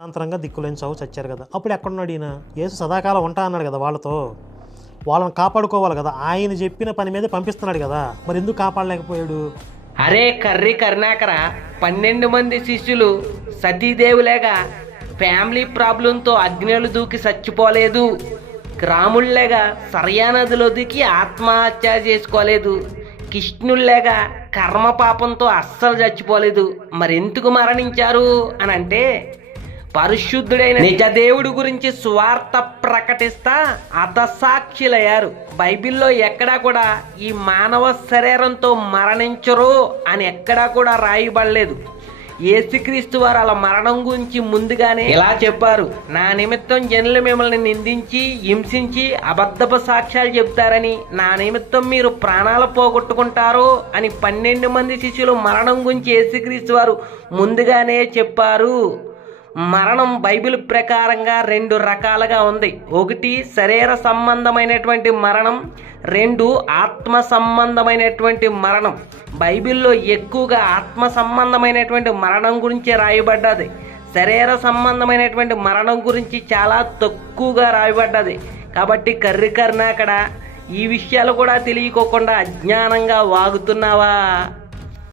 అంతరంగా దిక్కులేని చావు చచ్చారు కదా. అప్పుడు ఎక్కడున్నాడు ఈయన? యేసు సదాకాలం ఉంటా అన్నాడు కదా వాళ్ళతో. వాళ్ళని కాపాడుకోవాలి కదా. ఆయన చెప్పిన పని మీద పంపిస్తున్నాడు కదా. మరి ఎందుకు కాపాడలేకపోయాడు? అరే కరుణాకర, 12 మంది శిష్యులు సతీదేవులేగా ఫ్యామిలీ ప్రాబ్లంతో అగ్నిలు దూకి చచ్చిపోలేదు. రాముళ్లేగా సరయానదిలో దూకి ఆత్మహత్య చేసుకోలేదు. కృష్ణుల్లేగా కర్మ పాపంతో అస్సలు చచ్చిపోలేదు. మరెందుకు మరణించారు అని అంటే, పరిశుద్ధుడైన నిజదేవుడి గురించి స్వార్థ ప్రకటిస్తా హతసాక్షులయ్యారు. బైబిల్లో ఎక్కడా కూడా ఈ మానవ శరీరంతో మరణించరు అని ఎక్కడా కూడా రాయబడలేదు. యేసుక్రీస్తు వారు అలా మరణం గురించి ముందుగానే ఇలా చెప్పారు: నా నిమిత్తం జనులు మిమ్మల్ని నిందించి హింసించి అబద్ధపు సాక్ష్యాలు చెప్తారని, నా నిమిత్తం మీరు ప్రాణాలు పోగొట్టుకుంటారు అని 12 మంది శిష్యులు మరణం గురించి యేసుక్రీస్తు వారు ముందుగానే చెప్పారు. మరణం బైబిల్ ప్రకారంగా 2 రకాలుగా ఉంది. ఒకటి శరీర సంబంధమైనటువంటి మరణం, 2 ఆత్మ సంబంధమైనటువంటి మరణం. బైబిల్లో ఎక్కువగా ఆత్మ సంబంధమైనటువంటి మరణం గురించి రాయబడ్డది. శరీర సంబంధమైనటువంటి మరణం గురించి చాలా తక్కువగా రాయబడ్డది. కాబట్టి కరుణాకర, ఈ విషయాలు కూడా తెలియకోకుండా అజ్ఞానంగా వాగుతున్నావా?